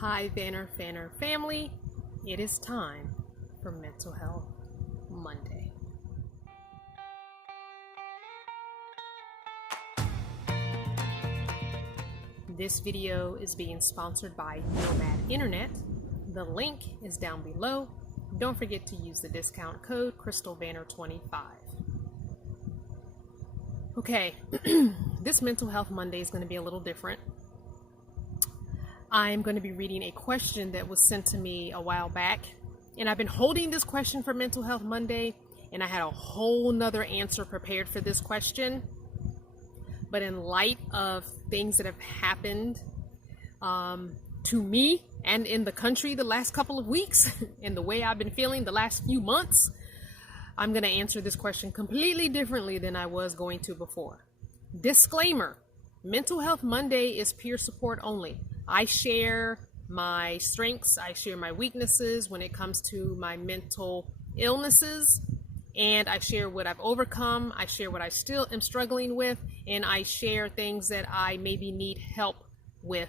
Hi Vanner family, it is time for Mental Health Monday. This video is being sponsored by Nomad Internet. The link is down below. Don't forget to use the discount code CrystalVanner25. Okay, this Mental Health Monday is going to be a little different. I'm going to be reading a question that was sent to me a while back, and I've been holding this question for Mental Health Monday, and I had a whole nother answer prepared for this question. But in light of things that have happened to me and in the country the last couple of weeks and the way I've been feeling the last few months, I'm going to answer this question completely differently than I was going to before. Disclaimer, Mental Health Monday is peer support only. I share my strengths, I share my weaknesses when it comes to my mental illnesses, and I share what I've overcome, I share what I still am struggling with, and I share things that I maybe need help with.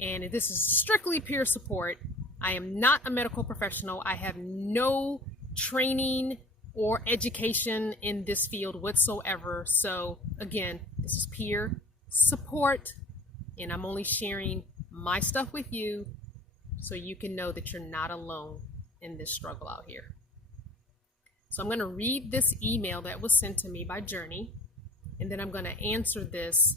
And this is strictly peer support. I am not a medical professional. I have no training or education in this field whatsoever. So again, this is peer support, and I'm only sharing my stuff with you so you can know that you're not alone in this struggle out here. So I'm going to read this email that was sent to me by Journey, and then I'm going to answer this.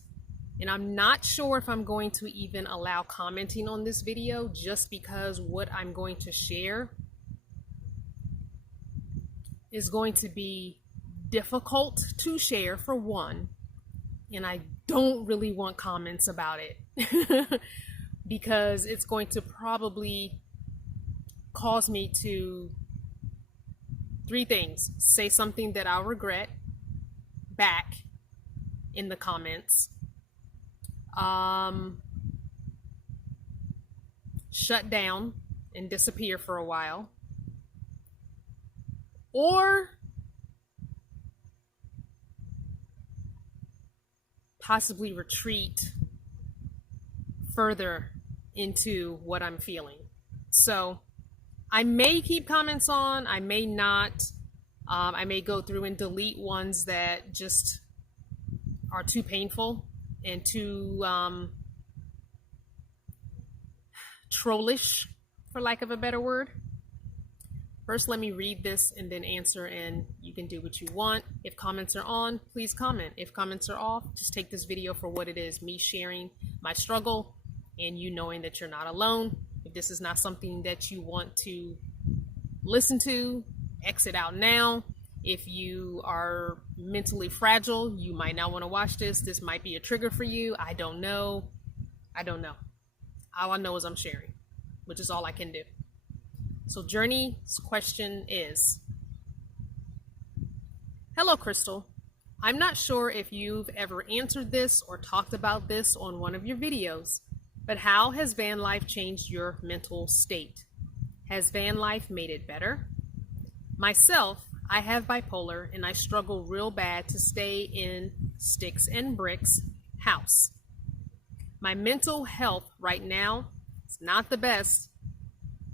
And I'm not sure if I'm going to even allow commenting on this video, just because what I'm going to share is going to be difficult to share, for one, and I don't really want comments about it. Because it's going to probably cause me to, three things: say something that I'll regret back in the comments, shut down and disappear for a while, or possibly retreat further into what I'm feeling. So I may keep comments on, I may not. I may go through and delete ones that just are too painful and too trollish, for lack of a better word. First, let me read this and then answer, and you can do what you want. If comments are on, please comment. If comments are off, just take this video for what it is, me sharing my struggle and you knowing that you're not alone. If this is not something that you want to listen to, exit out now. If you are mentally fragile, you might not want to watch this. This might be a trigger for you. I don't know. All I know is I'm sharing, which is all I can do. So Journey's question is, hello, Crystal. I'm not sure if you've ever answered this or talked about this on one of your videos, but how has van life changed your mental state? Has van life made it better? Myself, I have bipolar, and I struggle real bad to stay in sticks and bricks house. My mental health right now is not the best.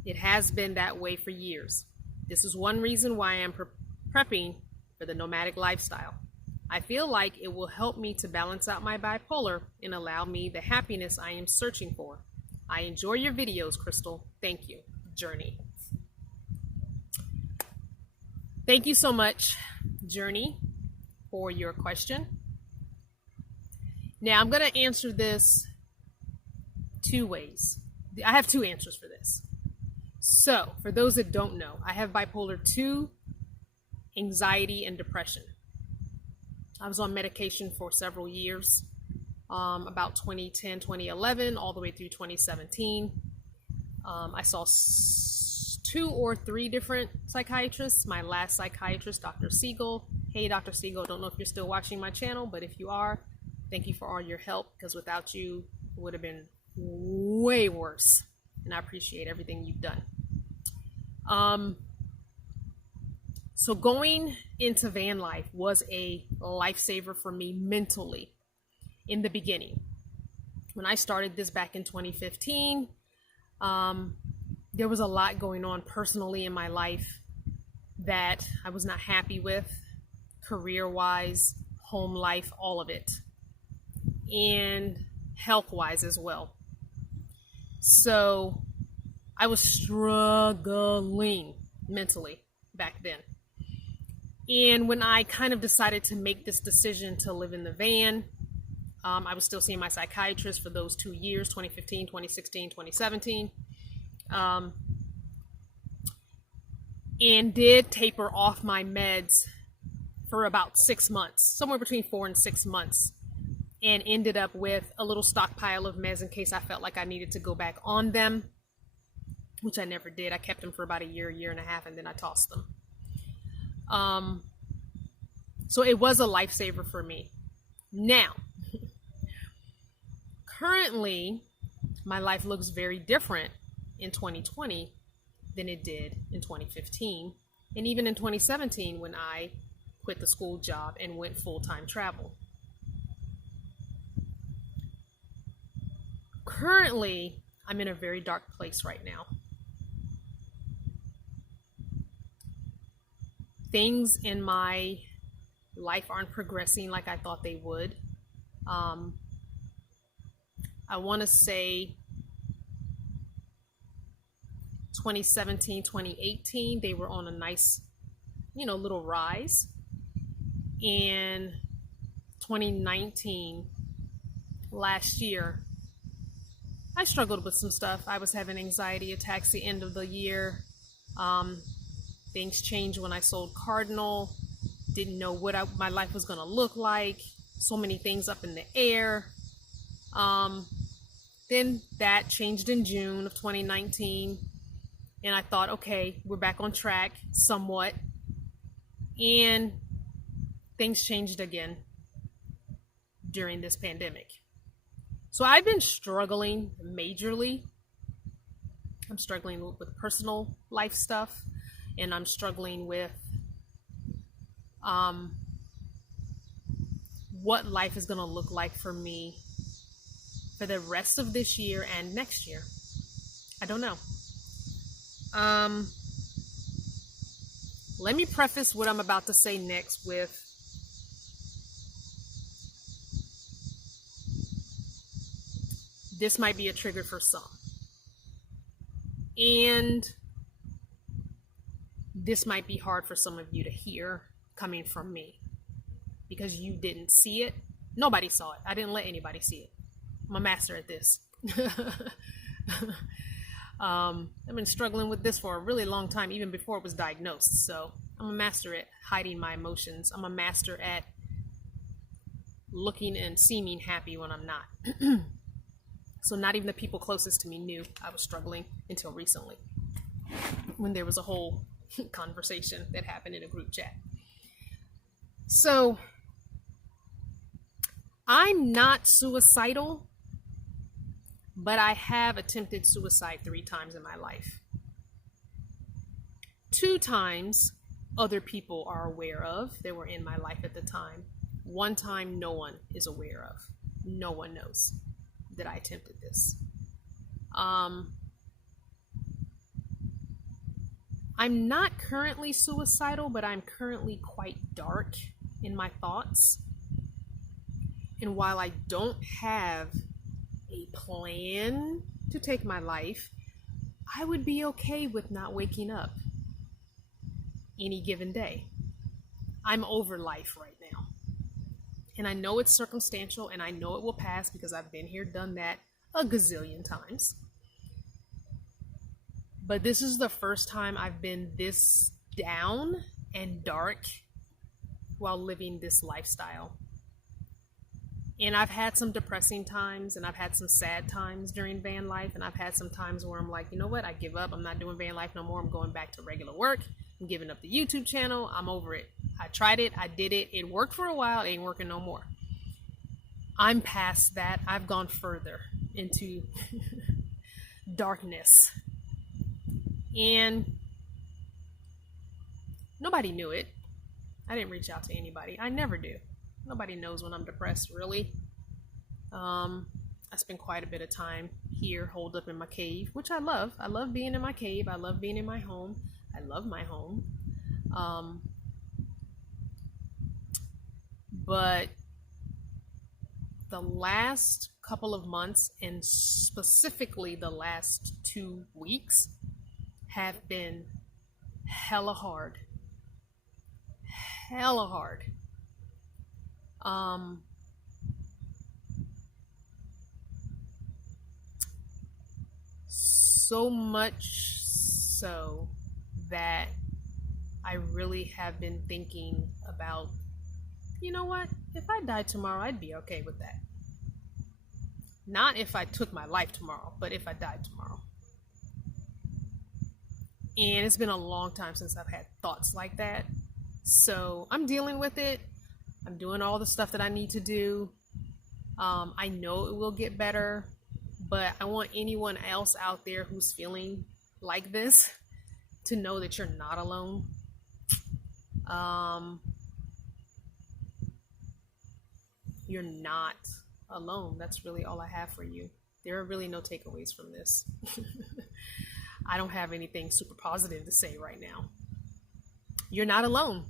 It has been that way for years. This is one reason why I'm prepping for the nomadic lifestyle. I feel like it will help me to balance out my bipolar and allow me the happiness I am searching for. I enjoy your videos, Crystal. Thank you, Journey. Thank you so much, Journey, for your question. Now I'm going to answer this two ways. I have two answers for this. So, for those that don't know, I have bipolar 2, anxiety, and depression. I was on medication for several years, about 2010, 2011, all the way through 2017. I saw 2 or 3 different psychiatrists. My last psychiatrist, Dr. Siegel. Hey, Dr. Siegel, don't know if you're still watching my channel, but if you are, thank you for all your help, because without you, it would have been way worse. And I appreciate everything you've done. So going into van life was a lifesaver for me mentally in the beginning. When I started this back in 2015, There was a lot going on personally in my life that I was not happy with, career-wise, home life, all of it, and health-wise as well. So I was struggling mentally back then. And when I kind of decided to make this decision to live in the van, I was still seeing my psychiatrist for those 2 years, 2015, 2016, 2017. And did taper off my meds for about 6 months, somewhere between 4 and 6 months, and ended up with a little stockpile of meds in case I felt like I needed to go back on them, which I never did. I kept them for about a year and a half, and then I tossed them. So it was a lifesaver for me. Now, currently, my life looks very different in 2020 than it did in 2015, and even in 2017 when I quit the school job and went full-time travel. Currently, I'm in a very dark place right now. Things in my life aren't progressing like I thought they would. I want to say 2017, 2018, they were on a nice, little rise. And 2019, last year, I struggled with some stuff. I was having anxiety attacks the end of the year. Things changed when I sold Cardinal. Didn't know what my life was going to look like. So many things up in the air. Then that changed in June of 2019. And I thought, okay, we're back on track somewhat. And things changed again during this pandemic. So I've been struggling majorly. I'm struggling with personal life stuff, and I'm struggling with what life is going to look like for me for the rest of this year and next year. I don't know. Let me preface what I'm about to say next with this might be a trigger for some. And this might be hard for some of you to hear coming from me because you didn't see it. Nobody saw it. I didn't let anybody see it. I'm a master at this. I've been struggling with this for a really long time, even before it was diagnosed. So I'm a master at hiding my emotions. I'm a master at looking and seeming happy when I'm not. So not even the people closest to me knew I was struggling until recently, when there was a whole conversation that happened in a group chat. So I'm not suicidal, but I have attempted suicide 3 times in my life. 2 times other people are aware of that were in my life at the time. 1 time no one is aware of. No one knows that I attempted this. I'm not currently suicidal, but I'm currently quite dark in my thoughts. And while I don't have a plan to take my life, I would be okay with not waking up any given day. I'm over life right now. And I know it's circumstantial, and I know it will pass because I've been here, done that a gazillion times. But this is the first time I've been this down and dark while living this lifestyle. And I've had some depressing times, and I've had some sad times during van life, and I've had some times where I'm like, you know what, I give up. I'm not doing van life no more. I'm going back to regular work. I'm giving up the YouTube channel. I'm over it. I tried it. I did it. It worked for a while. It ain't working no more. I'm past that. I've gone further into darkness. And nobody knew it. I didn't reach out to anybody. I never do. Nobody knows when I'm depressed, really. I spend quite a bit of time here, holed up in my cave, which I love. I love being in my cave. I love being in my home. I love my home. But the last couple of months, and specifically the last 2 weeks, have been hella hard. Hella hard. So much so that I really have been thinking about, you know what? If I died tomorrow, I'd be okay with that. Not if I took my life tomorrow, but if I died tomorrow. And it's been a long time since I've had thoughts like that. So I'm dealing with it. I'm doing all the stuff that I need to do. I know it will get better, but I want anyone else out there who's feeling like this to know that you're not alone. You're not alone. That's really all I have for you. There are really no takeaways from this. I don't have anything super positive to say right now. You're not alone.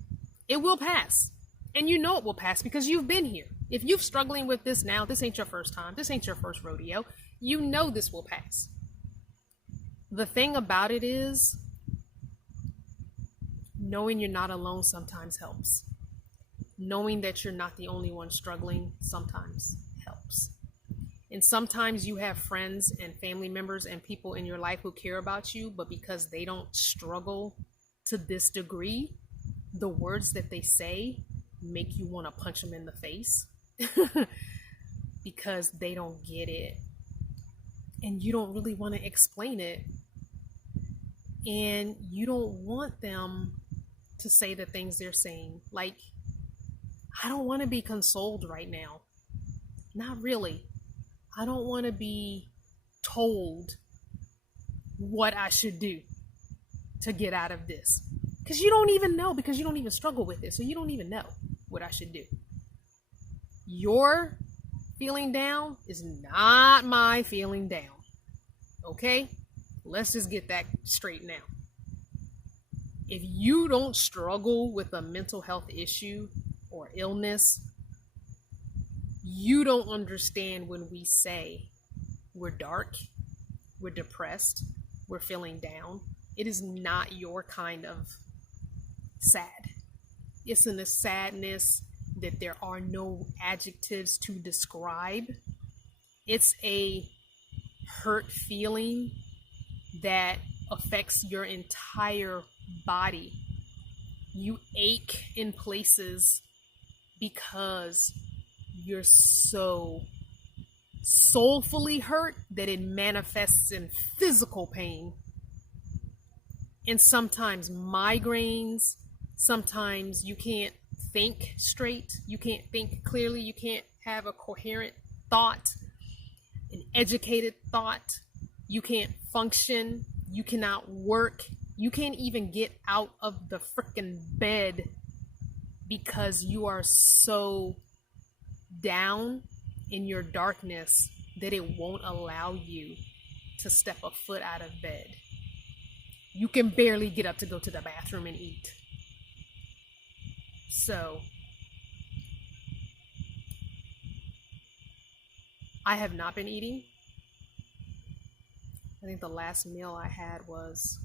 It will pass. And you know it will pass because you've been here. If you're struggling with this now, this ain't your first time. This ain't your first rodeo. You know this will pass. The thing about it is, knowing you're not alone sometimes helps. Knowing that you're not the only one struggling sometimes helps. And sometimes you have friends and family members and people in your life who care about you, but because they don't struggle to this degree, the words that they say make you want to punch them in the face because they don't get it. And you don't really want to explain it. And you don't want them to say the things they're saying. Like, I don't want to be consoled right now. Not really. I don't want to be told what I should do to get out of this. Because you don't even know, because you don't even struggle with it. So you don't even know what I should do. Your feeling down is not my feeling down. Okay? Let's just get that straight now. If you don't struggle with a mental health issue or illness, you don't understand when we say we're dark, we're depressed, we're feeling down. It is not your kind of sad. It's in the sadness that there are no adjectives to describe. It's a hurt feeling that affects your entire body. You ache in places because you're so soulfully hurt that it manifests in physical pain. And sometimes migraines, sometimes you can't think straight, you can't think clearly, you can't have a coherent thought, an educated thought, you can't function, you cannot work, you can't even get out of the freaking bed because you are so down in your darkness that it won't allow you to step a foot out of bed. You can barely get up to go to the bathroom and eat. So, I have not been eating. I think the last meal I had was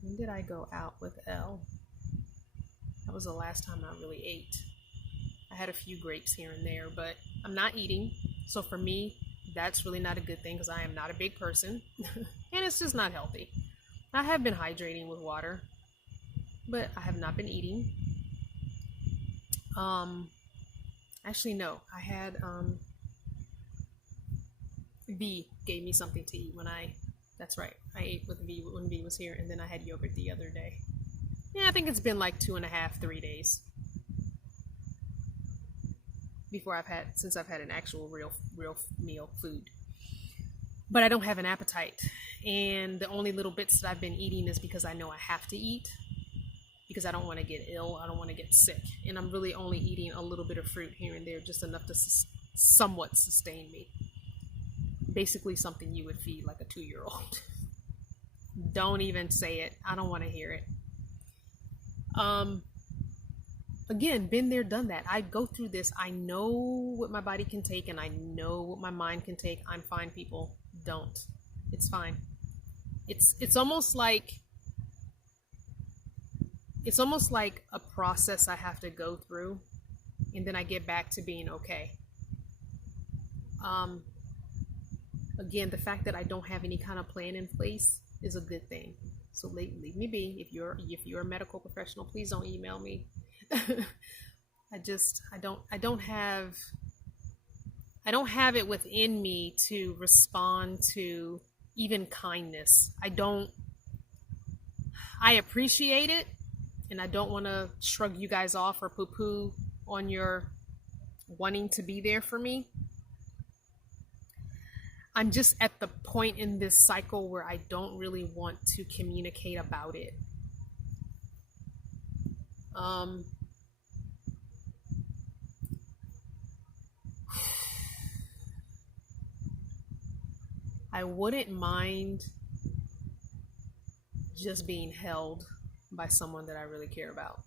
when did I go out with Elle? That was the last time I really ate. I had a few grapes here and there, but I'm not eating. So for me, that's really not a good thing because I am not a big person and it's just not healthy. I have been hydrating with water, but I have not been eating. Actually, no, I had, V gave me something to eat when that's right. I ate with V when V was here, and then I had yogurt the other day. Yeah, I think it's been like 2.5, 3 days since I've had an actual real meal food. But I don't have an appetite. And the only little bits that I've been eating is because I know I have to eat because I don't want to get ill. I don't want to get sick. And I'm really only eating a little bit of fruit here and there, just enough to somewhat sustain me. Basically something you would feed like a 2-year-old. Don't even say it. I don't want to hear it. Again, been there, done that. I go through this. I know what my body can take and I know what my mind can take. I'm fine, people. Don't. It's fine. It's almost like a process I have to go through, and then I get back to being okay. Again, the fact that I don't have any kind of plan in place is a good thing. So leave me be. If you're a medical professional, please don't email me. I don't have it within me to respond to even kindness. I appreciate it, and I don't want to shrug you guys off or poo-poo on your wanting to be there for me. I'm just at the point in this cycle where I don't really want to communicate about it. I wouldn't mind just being held by someone that I really care about.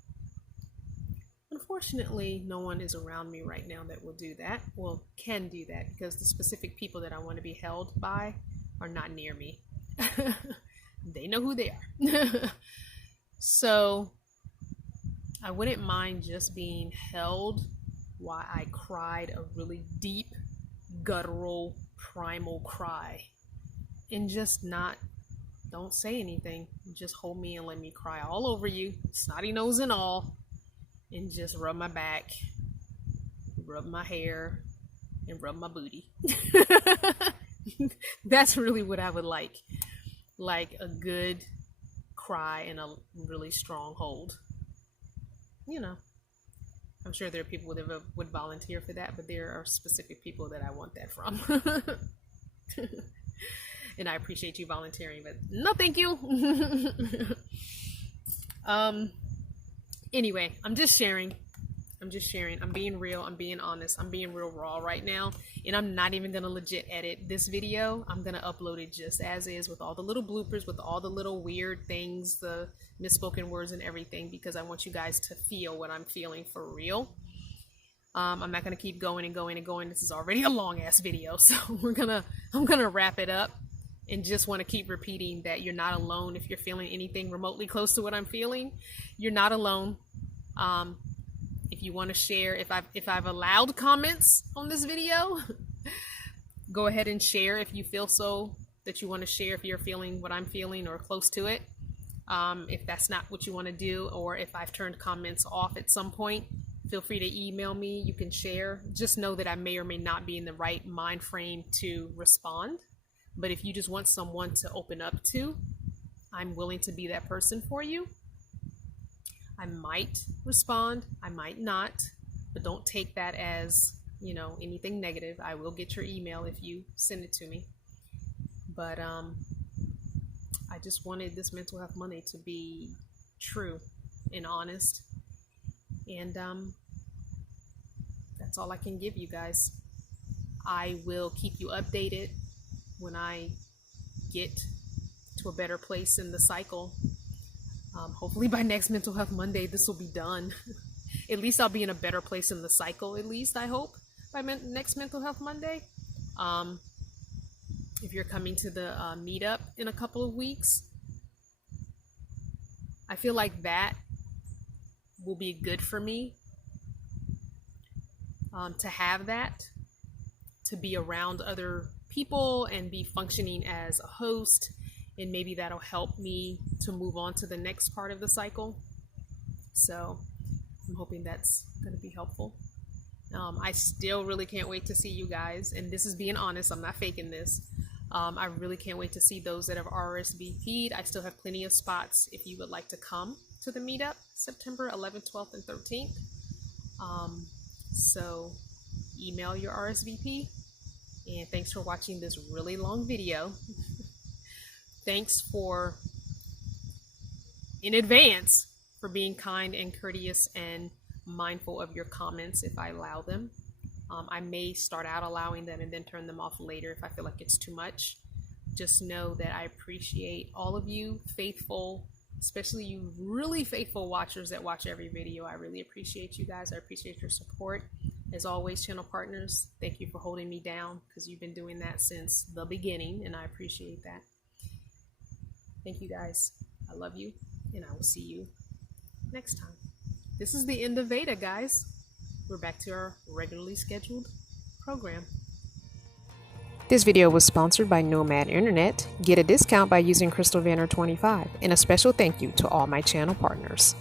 Unfortunately, no one is around me right now that will do that. Well, can do that, because the specific people that I want to be held by are not near me. They know who they are. So I wouldn't mind just being held while I cried a really deep, guttural, primal cry. And just don't say anything. Just hold me and let me cry all over you, snotty nose and all. And just rub my back, rub my hair, and rub my booty. That's really what I would like. Like a good cry and a really strong hold. You know, I'm sure there are people that would volunteer for that, but there are specific people that I want that from. And I appreciate you volunteering, but no thank you. Anyway, I'm just sharing. I'm being real. I'm being honest. I'm being real raw right now. And I'm not even going to legit edit this video. I'm going to upload it just as is, with all the little bloopers, with all the little weird things, the misspoken words and everything, because I want you guys to feel what I'm feeling for real. I'm not going to keep going and going and going. This is already a long ass video. So I'm going to wrap it up. And just want to keep repeating that you're not alone if you're feeling anything remotely close to what I'm feeling. You're not alone. If you want to share, if I've allowed comments on this video, go ahead and share if you feel so that you want to share, if you're feeling what I'm feeling or close to it. If that's not what you want to do, or if I've turned comments off at some point, feel free to email me. You can share. Just know that I may or may not be in the right mind frame to respond. But if you just want someone to open up to, I'm willing to be that person for you. I might respond, I might not, but don't take that as, anything negative. I will get your email if you send it to me. But I just wanted this Mental Health Monday to be true and honest. And that's all I can give you guys. I will keep you updated when I get to a better place in the cycle. Hopefully by next Mental Health Monday, this will be done. At least I'll be in a better place in the cycle, at least I hope, by next Mental Health Monday. If you're coming to the meetup in a couple of weeks, I feel like that will be good for me, to have that, to be around other people and be functioning as a host, and maybe that'll help me to move on to the next part of the cycle. So I'm hoping that's going to be helpful. I still really can't wait to see you guys, and this is being honest, I'm not faking this. I really can't wait to see those that have RSVP'd. I still have plenty of spots if you would like to come to the meetup September 11th, 12th, and 13th. So email your RSVP. And thanks for watching this really long video. Thanks in advance for being kind and courteous and mindful of your comments if I allow them. I may start out allowing them and then turn them off later if I feel like it's too much. Just know that I appreciate all of you faithful, especially you really faithful watchers that watch every video. I really appreciate you guys. I appreciate your support. As always, channel partners, thank you for holding me down, because you've been doing that since the beginning, and I appreciate that. Thank you guys. I love you, and I will see you next time. This is the end of Veda, guys. We're back to our regularly scheduled program. This video was sponsored by Nomad Internet. Get a discount by using HelloCrystalVanner 25, and a special thank you to all my channel partners.